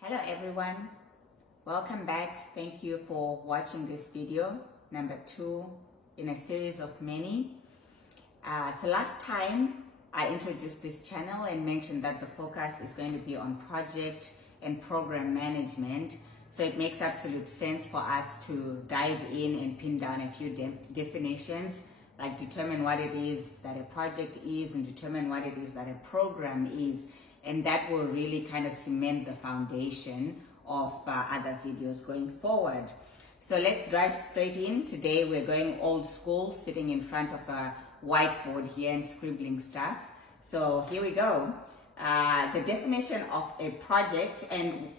Hello everyone, welcome back. Thank you for watching this video, number 2 in a series of many. So last time I introduced this channel and mentioned that the focus is going to be on project and program management. So it makes absolute sense for us to dive in and pin down a few definitions, like determine what it is that a project is and determine what it is that a program is. And that will really kind of cement the foundation of other videos going forward. So let's dive straight in. Today we're going old school, sitting in front of a whiteboard here and scribbling stuff. So here we go. The definition of a project, and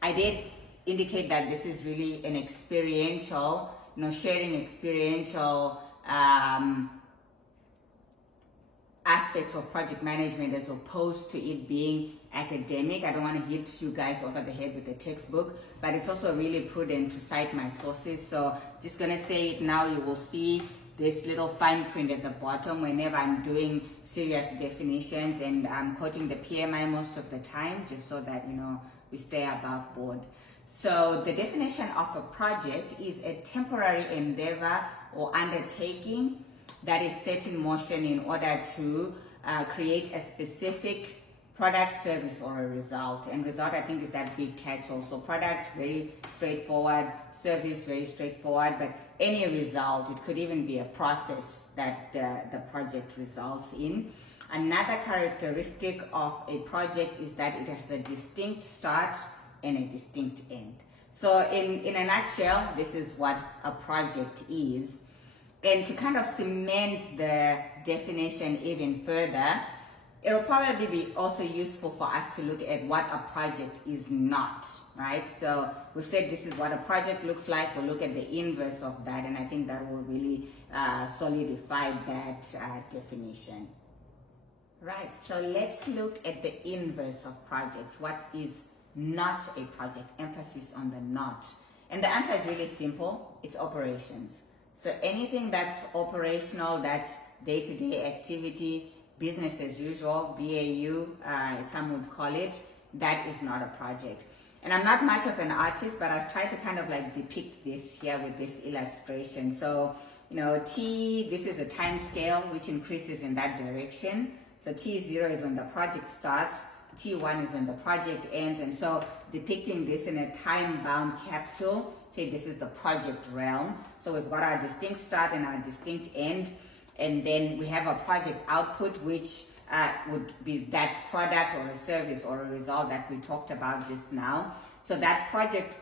I did indicate that this is really an experiential, sharing experiential aspects of project management as opposed to it being academic. I don't want to hit you guys over the head with the textbook, but it's also really prudent to cite my sources. So just gonna say it now. You will see this little fine print at the bottom whenever I'm doing serious definitions, and I'm quoting the PMI most of the time, just so that we stay above board. So the definition of a project is a temporary endeavor or undertaking that is set in motion in order to create a specific product, service, or a result. And result, I think, is that big catch-all. So product, very straightforward. Service, very straightforward. But any result, it could even be a process that the project results in. Another characteristic of a project is that it has a distinct start and a distinct end. So in a nutshell, this is what a project is. And to kind of cement the definition even further, it'll probably be also useful for us to look at what a project is not, right? So we've said this is what a project looks like. We'll look at the inverse of that, and I think that will really solidify that definition. Right, so let's look at the inverse of projects. What is not a project? Emphasis on the not. And the answer is really simple. It's operations. So anything that's operational, that's day-to-day activity, business as usual, BAU, some would call it, that is not a project. And I'm not much of an artist, but I've tried to kind of like depict this here with this illustration. So, T, this is a time scale which increases in that direction. So T0 is when the project starts, T1 is when the project ends. And so depicting this in a time-bound capsule, say this is the project realm. So we've got our distinct start and our distinct end, and then we have a project output, which would be that product or a service or a result that we talked about just now. So that project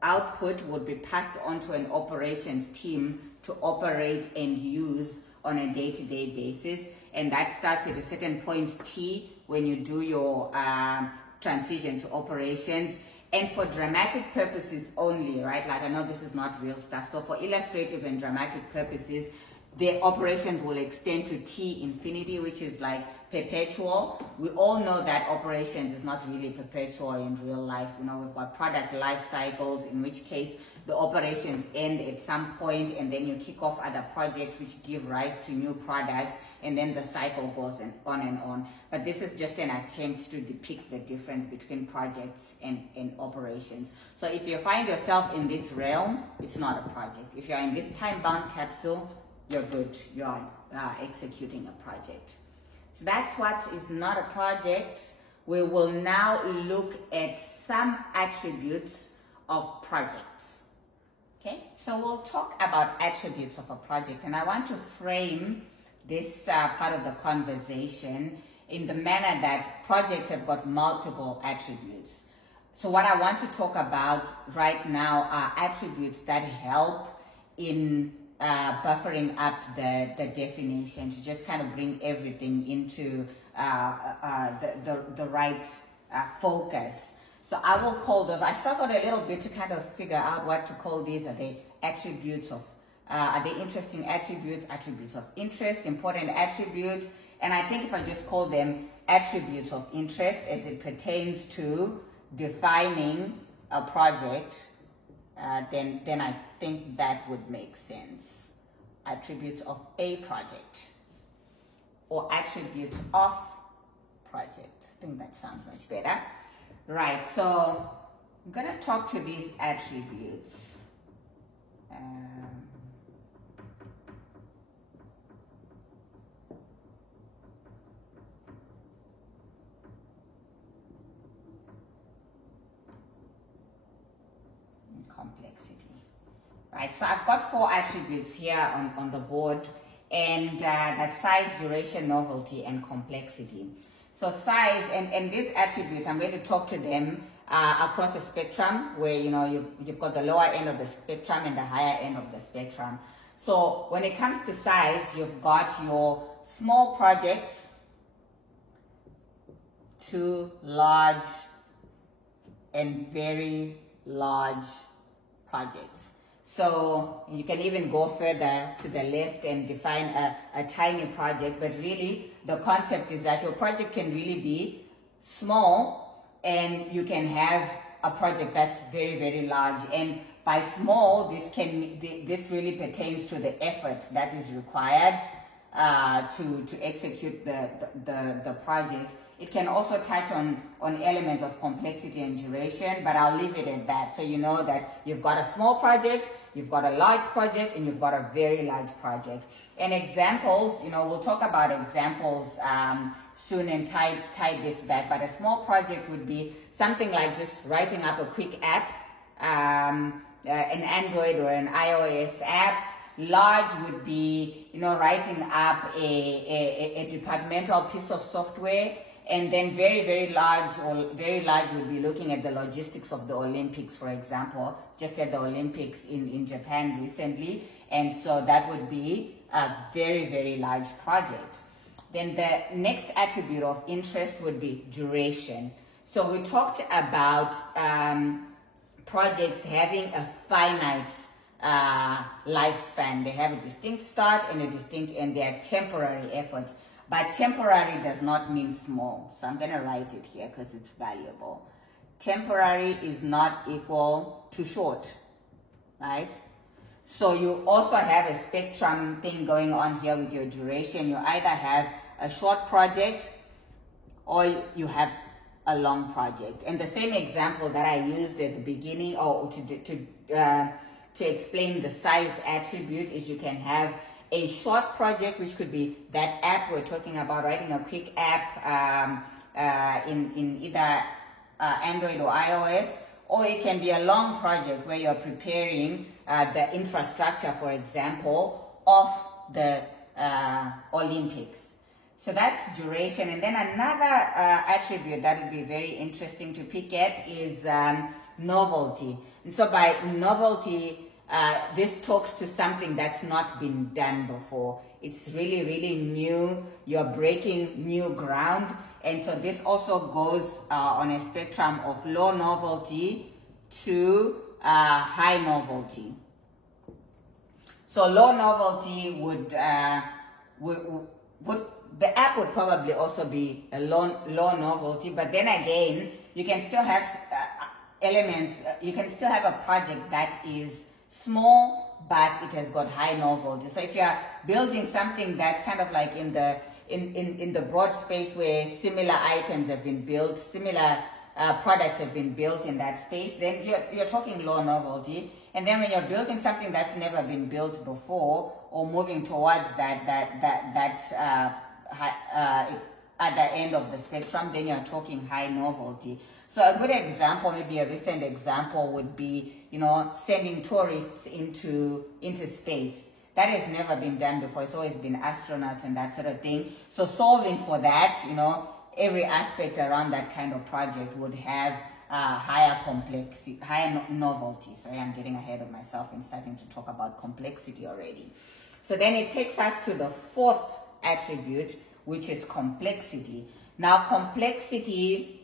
output would be passed on to an operations team to operate and use on a day-to-day basis, and that starts at a certain point T when you do your transition to operations. And for dramatic purposes only, right? Like, I know this is not real stuff. So for illustrative and dramatic purposes, the operations will extend to T infinity, which is like perpetual. We all know that operations is not really perpetual in real life. We've got product life cycles, in which case the operations end at some point, and then you kick off other projects which give rise to new products, and then the cycle goes on and on. But this is just an attempt to depict the difference between projects and operations. So if you find yourself in this realm, it's not a project. If you're in this time-bound capsule, you're good. You're executing a project. So that's what is not a project. We will now look at some attributes of projects. Okay, so we'll talk about attributes of a project, and I want to frame this part of the conversation in the manner that projects have got multiple attributes. So what I want to talk about right now are attributes that help in buffering up the definition, to just kind of bring everything into the right focus. So I will call those. I struggled a little bit to kind of figure out what to call these. Are they attributes of, are they interesting attributes, attributes of interest, important attributes? And I think if I just call them attributes of interest as it pertains to defining a project, then I think that would make sense. Attributes of a project, or attributes of project. I think that sounds much better. Right, so I'm going to talk to these attributes. Complexity. Right, so I've got 4 attributes here on the board, and that's size, duration, novelty, and complexity. So size, and these attributes, I'm going to talk to them across a spectrum where, you know, you've got the lower end of the spectrum and the higher end of the spectrum. So when it comes to size, you've got your small projects to large and very large projects. So you can even go further to the left and define a tiny project, but really the concept is that your project can really be small and you can have a project that's very, very large. And by small, this really pertains to the effort that is required to execute the project. It can also touch on elements of complexity and duration, but I'll leave it at that. So you know that you've got a small project, you've got a large project, and you've got a very large project. And examples, you know, we'll talk about examples soon and tie this back, but a small project would be something like just writing up a quick app, an Android or an iOS app. Large would be, you know, writing up a departmental piece of software. And then very, very large would be looking at the logistics of the Olympics, for example, just at the Olympics in Japan recently. And so that would be a very, very large project. Then the next attribute of interest would be duration. So we talked about projects having a finite lifespan. They have a distinct start and a distinct end. They are temporary efforts. But temporary does not mean small. So I'm going to write it here because it's valuable. Temporary is not equal to short, right? So you also have a spectrum thing going on here with your duration. You either have a short project or you have a long project. And the same example that I used at the beginning, or to explain the size attribute, is you can have a short project, which could be that app we're talking about, writing a quick app in either Android or iOS, or it can be a long project where you're preparing the infrastructure, for example, of the Olympics. So that's duration. And then another attribute that would be very interesting to pick at is novelty. And so by novelty, this talks to something that's not been done before. It's really, really new. You're breaking new ground. And so this also goes on a spectrum of low novelty to high novelty. So low novelty would the app would probably also be a low novelty, but then again, you can still have elements. You can still have a project that is small, but it has got high novelty. So if you're building something that's kind of like in the broad space where similar items have been built, similar products have been built in that space, then you're talking low novelty. And then when you're building something that's never been built before, or moving towards at the end of the spectrum, then you're talking high novelty. So a good example, maybe a recent example, would be, you know, sending tourists into space. That has never been done before. It's always been astronauts and that sort of thing. So solving for that, you know, every aspect around that kind of project would have higher complexity, higher novelty. Sorry, I'm getting ahead of myself and starting to talk about complexity already. So then it takes us to the fourth attribute, which is complexity. Now, complexity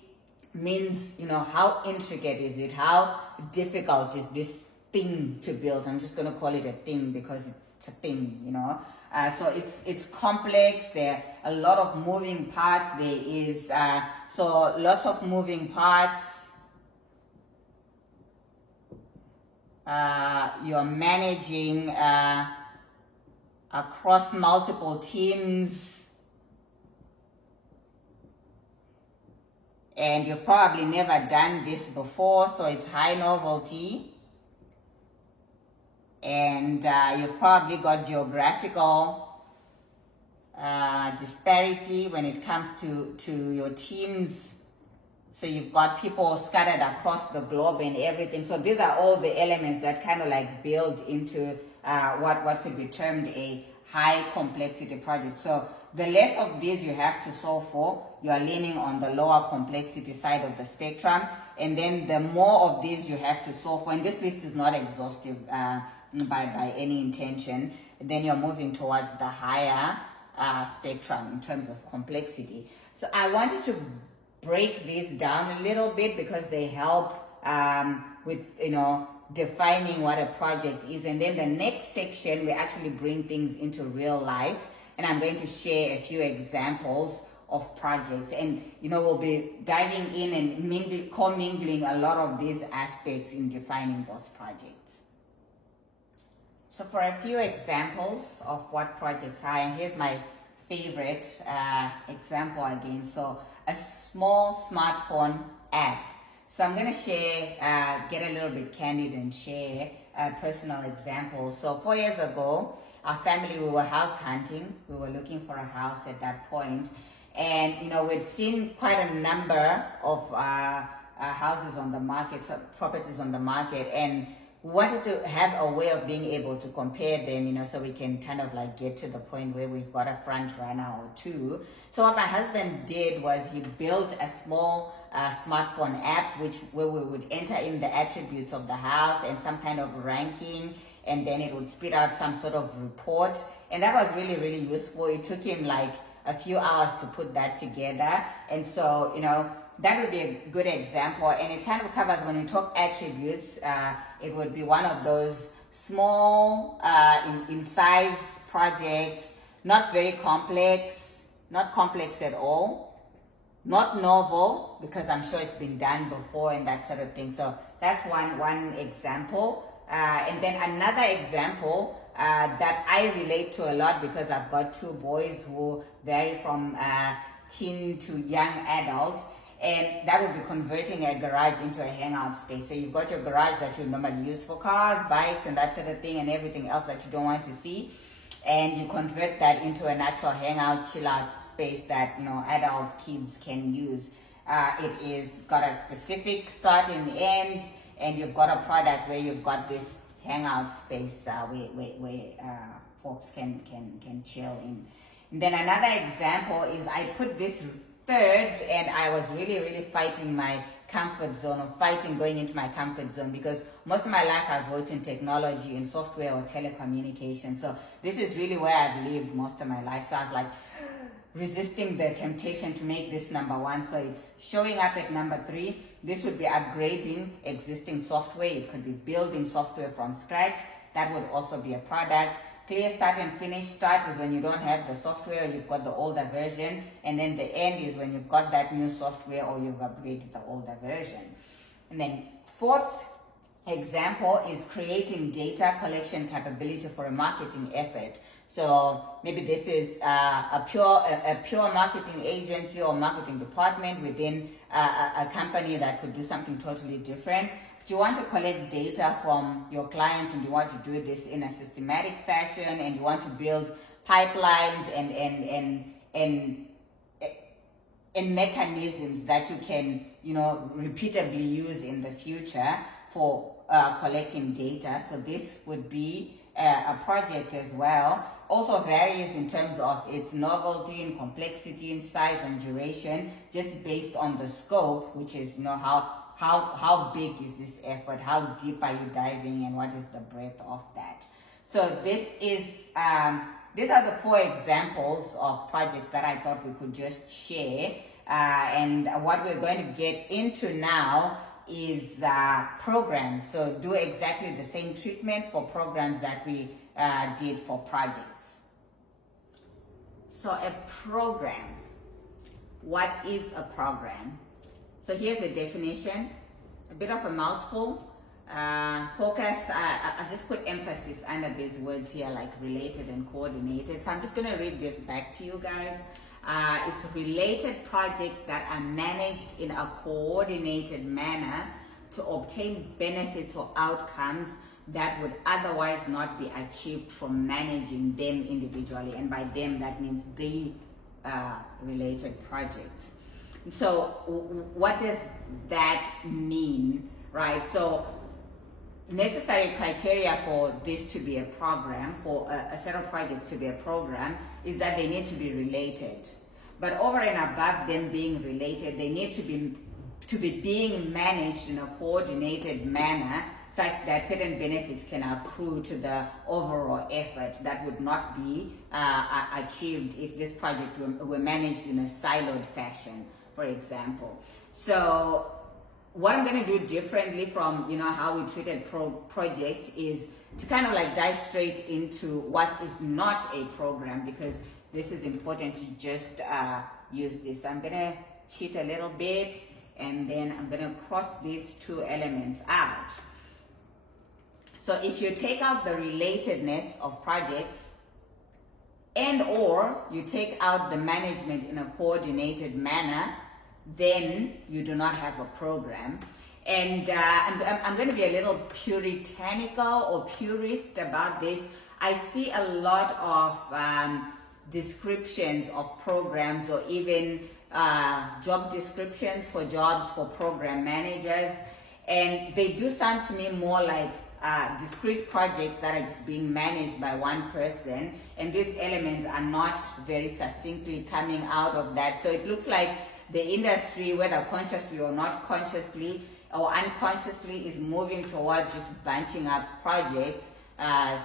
means, you know, how intricate is it? How difficult is this thing to build? I'm just going to call it a thing because it's a thing, you know. So it's complex. There are a lot of moving parts. There is so lots of moving parts. You're managing across multiple teams. and you've probably never done this before, so it's high novelty. And you've probably got geographical disparity when it comes to your teams. So you've got people scattered across the globe and everything. So these are all the elements that kind of like build into what could be termed a high complexity project. So the less of these you have to solve for, you are leaning on the lower complexity side of the spectrum. And then the more of these you have to solve for, and this list is not exhaustive by any intention, then you're moving towards the higher spectrum in terms of complexity. So I wanted to break these down a little bit because they help with, you know, defining what a project is. And then the next section, we actually bring things into real life, and I'm going to share a few examples of projects, and you know, we'll be diving in and commingling a lot of these aspects in defining those projects. So for a few examples of what projects are, and here's my favorite example again. So a small smartphone app. So I'm going to share, get a little bit candid and share a personal example. So 4 years ago, our family, we were house hunting. We were looking for a house at that point. And, you know, we'd seen quite a number of houses on the market, so properties on the market. And we wanted to have a way of being able to compare them, you know, so we can kind of like get to the point where we've got a front runner or two. So what my husband did was he built a small smartphone app where we would enter in the attributes of the house and some kind of ranking, and then it would spit out some sort of report. And that was really, really useful. It took him like a few hours to put that together. And so, you know, that would be a good example, and it kind of covers, when we talk attributes, it would be one of those small in size projects, not very complex, not complex at all, not novel, because I'm sure it's been done before and that sort of thing. So that's one example. And then another example that I relate to a lot, because I've got two boys who vary from teen to young adult. And that would be converting a garage into a hangout space. So you've got your garage that you normally use for cars, bikes, and that sort of thing, and everything else that you don't want to see. And you convert that into a natural hangout, chill out space that, you know, adults, kids can use. It is got a specific start and end, and you've got a product where you've got this hangout space where folks can chill in. And then another example is, I put this third, and I was really fighting my comfort zone, or fighting going into my comfort zone, because most of my life I've worked in technology, in software or telecommunications. So this is really where I've lived most of my life. So I was like resisting the temptation to make this number one. So it's showing up at number 3. This would be upgrading existing software. It could be building software from scratch. That would also be a product. Clear start and finish. Start is when you don't have the software, you've got the older version, and then the end is when you've got that new software or you've upgraded the older version. And then fourth example is creating data collection capability for a marketing effort. So maybe this is a pure marketing agency or marketing department within a company that could do something totally different. You want to collect data from your clients, and you want to do this in a systematic fashion, and you want to build pipelines and mechanisms that you can, you know, repeatably use in the future for collecting data. So this would be a project as well. Also varies in terms of its novelty and complexity and size and duration, just based on the scope, which is, you know, how big is this effort, how deep are you diving, and what is the breadth of that. So this is these are the 4 examples of projects that I thought we could just share, and what we're going to get into now is programs. So do exactly the same treatment for programs that we did for projects. So a program, what is a program? So here's a definition, a bit of a mouthful. Focus, I just put emphasis under these words here, like related and coordinated. So I'm just going to read this back to you guys. It's related projects that are managed in a coordinated manner to obtain benefits or outcomes that would otherwise not be achieved from managing them individually. And by them, that means the related projects. So what does that mean, right? So necessary criteria for this to be a program, for a set of projects to be a program, is that they need to be related. But over and above them being related, they need to be being managed in a coordinated manner such that certain benefits can accrue to the overall effort that would not be achieved if this project were managed in a siloed fashion, for example. So what I'm going to do differently from, you know, how we treated projects is to kind of like dive straight into what is not a program, because this is important to just use this. So I'm going to cheat a little bit, and then I'm going to cross these two elements out. So if you take out the relatedness of projects, and or you take out the management in a coordinated manner, then you do not have a program. And I'm going to be a little puritanical or purist about this. I see a lot of descriptions of programs, or even job descriptions for jobs for program managers, and they do sound to me more like discrete projects that are just being managed by one person, and these elements are not very succinctly coming out of that. So it looks like the industry, whether consciously or not consciously or unconsciously, is moving towards just bunching up projects,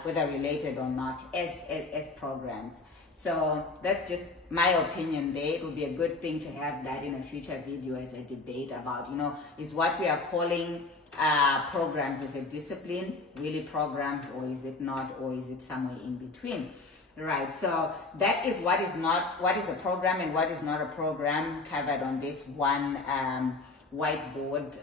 whether related or not, as programs. So that's just my opinion there. It would be a good thing to have that in a future video as a debate about, you know, is what we are calling programs as a discipline really programs, or is it not, or is it somewhere in between? Right, so that is what is a program and what is not a program, covered on this one whiteboard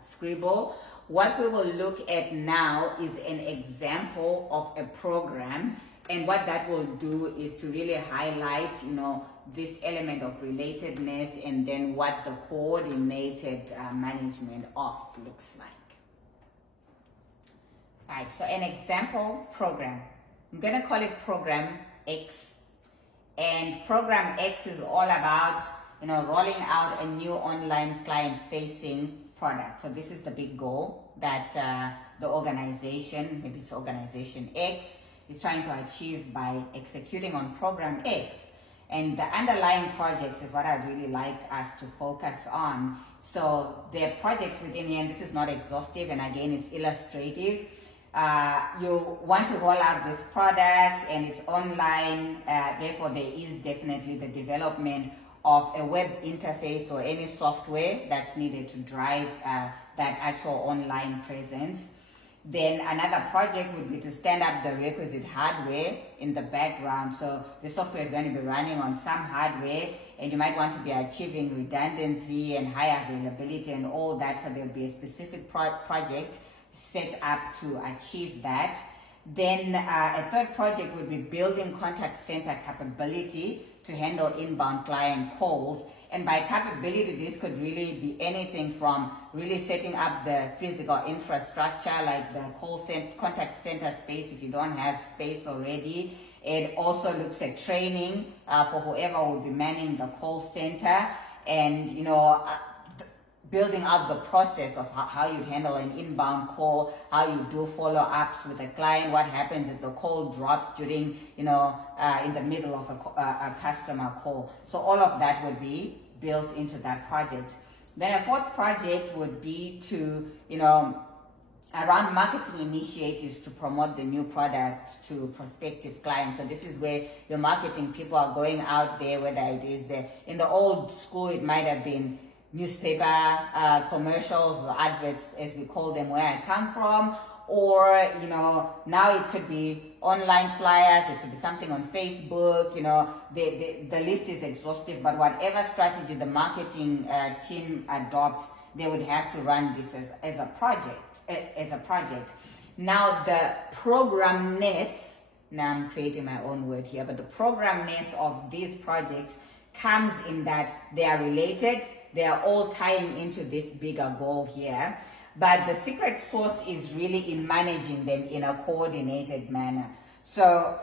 scribble. What we will look at now is an example of a program, and what that will do is to really highlight, you know, this element of relatedness, and then what the coordinated management of looks like. Right, so an example program. I'm going to call it Program X. And Program X is all about, you know, rolling out a new online client-facing product. So this is the big goal that the organization, maybe it's Organization X, is trying to achieve by executing on Program X. And the underlying projects is what I'd really like us to focus on. So there are projects within here, and this is not exhaustive, and again, it's illustrative. You want to roll out this product, and it's online, therefore there is definitely the development of a web interface or any software that's needed to drive that actual online presence. Then another project would be to stand up the requisite hardware in the background. So the software is going to be running on some hardware, and you might want to be achieving redundancy and high availability and all that. So there'll be a specific project set up to achieve that. Then a third project would be building contact center capability to handle inbound client calls. And by capability, this could really be anything from really setting up the physical infrastructure, like the contact center space if you don't have space already. It also looks at training for whoever will be manning the call center, and, you know, building up the process of how you handle an inbound call, how you do follow-ups with a client, what happens if the call drops during, you know, in the middle of a customer call. So all of that would be built into that project. Then a fourth project would be to, you know, around marketing initiatives to promote the new product to prospective clients. So this is where your marketing people are going out there, whether it is in the old school, it might have been newspaper commercials or adverts, as we call them where I come from, or, you know, now it could be online flyers, it could be something on Facebook, you know, the list is exhaustive, but whatever strategy the marketing team adopts, they would have to run this as a project. Now the programness, now I'm creating my own word here, but the programness of these projects comes in that they are related, they are all tying into this bigger goal here. But the secret sauce is really in managing them in a coordinated manner. So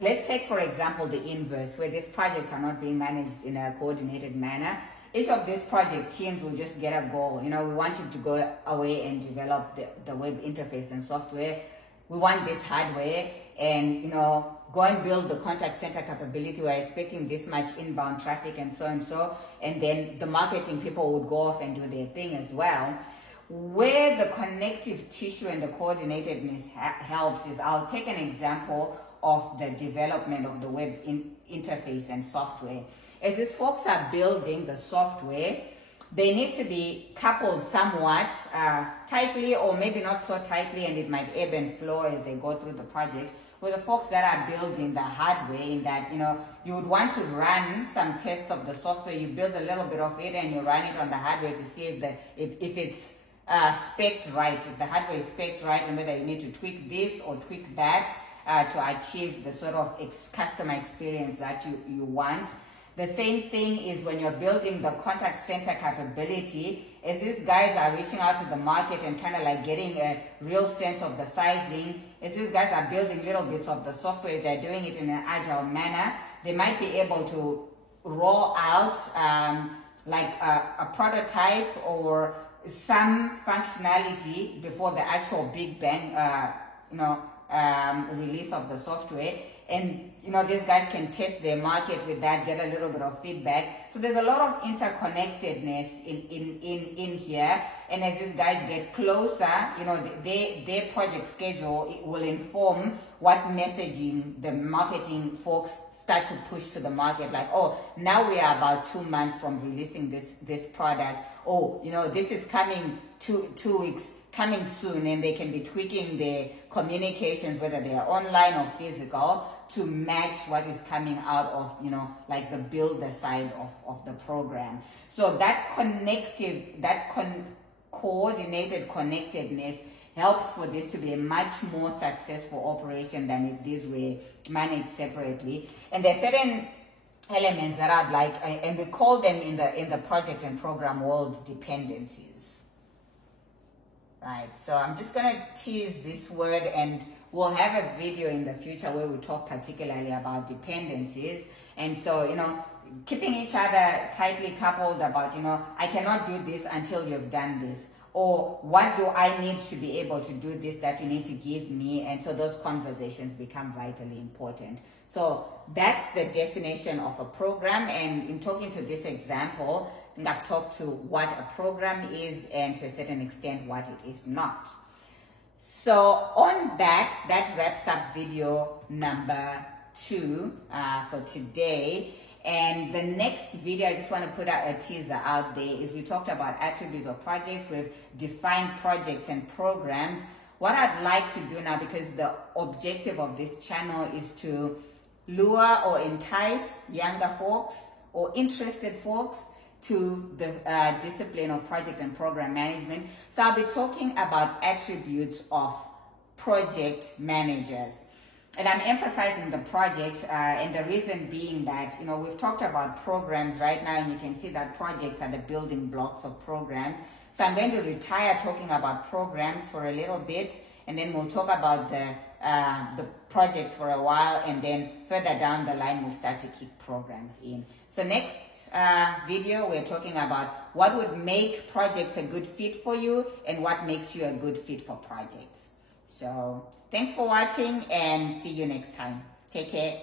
let's take, for example, the inverse, where these projects are not being managed in a coordinated manner. Each of these project teams will just get a goal. We want you to go away and develop the web interface and software. We want this hardware, and go and build the contact center capability. We're expecting this much inbound traffic and so and so. And then the marketing people would go off and do their thing as well. Where the connective tissue and the coordinatedness helps is, I'll take an example of the development of the web interface and software. As these folks are building the software, they need to be coupled somewhat tightly, or maybe not so tightly, and it might ebb and flow as they go through the project, with the folks that are building the hardware, in that you would want to run some tests of the software. You build a little bit of it and you run it on the hardware to see if it's spec'd right, if the hardware is spec'd right, and whether you need to tweak this or tweak that to achieve the sort of customer experience that you want. The same thing is when you're building the contact center capability, as these guys are reaching out to the market and kind of like getting a real sense of the sizing, as these guys are building little bits of the software, they're doing it in an agile manner, they might be able to roll out like a prototype or some functionality before the actual big bang release of the software. And these guys can test their market with that, get a little bit of feedback. So there's a lot of interconnectedness in here. And as these guys get closer, their project schedule will inform what messaging the marketing folks start to push to the market. Like, oh, now we are about 2 months from releasing this product. Oh, this is coming 2 weeks coming soon, and they can be tweaking their communications, whether they are online or physical, to match what is coming out of, like the builder side of the program. So that coordinated connectedness helps for this to be a much more successful operation than if these were managed separately. And there are certain elements that I'd like, and we call them in the project and program world dependencies. Right, so I'm just going to tease this word, and we'll have a video in the future where we talk particularly about dependencies. And so, keeping each other tightly coupled about, I cannot do this until you've done this. Or what do I need to be able to do this that you need to give me? And so those conversations become vitally important. So that's the definition of a program. And in talking to this example, I've talked to what a program is, and to a certain extent what it is not. So on that wraps up video number 2 for today. And the next video, I just want to put out a teaser out there, is we talked about attributes of projects. We've defined projects and programs. What I'd like to do now, because the objective of this channel is to lure or entice younger folks or interested folks to the discipline of project and program management. So I'll be talking about attributes of project managers. And I'm emphasizing the projects, and the reason being that, we've talked about programs right now, and you can see that projects are the building blocks of programs. So I'm going to retire talking about programs for a little bit, and then we'll talk about the projects for a while, and then further down the line, we'll start to kick programs in. So next video, we're talking about what would make projects a good fit for you and what makes you a good fit for projects. So thanks for watching, and see you next time. Take care.